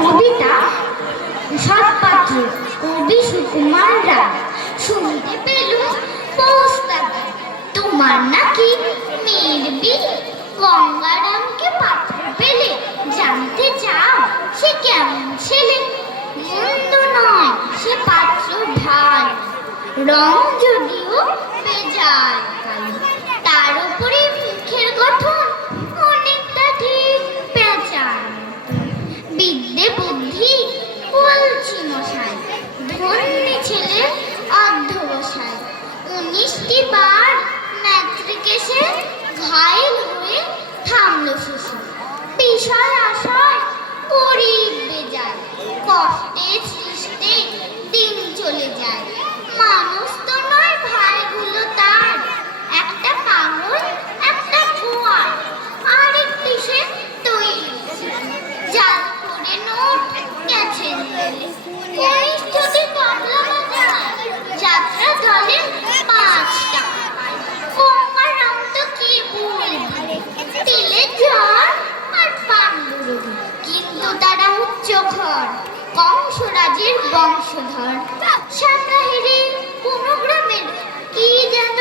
কবিতা সৎপাত্র কবি সুকুমার রায়। শুনতে পেলুম পৌষদাদা তোমার নাকি মেয়ের বিয়ে, গঙ্গারামকে পাত্র পেলে জানতে চাও সে কেমন ছেলে। মন্দ নয় সে পাত্র ভাই, রং যদিও বেজায় কালো, তার উপরে মুখের গঠন অনেকটা ঠিক পেঁচার মতো। বিদ্যে বুদ্ধি বলছি মশাই, ধন্যী ছেলে অধ্যবসায়। 19টি বার ম্যাট্রিকেশে ঘায়েল হয়ে থামলো শেষে। বিষয় আশয় গরিব বেজায়, কষ্টে সৃষ্টে দিন চলে যায়। মানুষ তো নয় ভাইগুলো তার, একটা পাগল একটা গোয়ার, আরেকটি সে তৈরি জাল করে নোট গেছেন রেলে। কনিষ্ঠটি তবলা বাজায়, যাত্রা দলে 5 টাকা পায়। গঙ্গারাম তো কি বলবে, তেলে জ্বর আর পাণ্ডুরোগী, কিন্তু তারা উচ্চ ঘর, কংসরাজের বংশধর। সাকাহিরে কোন গ্রামের কি যেন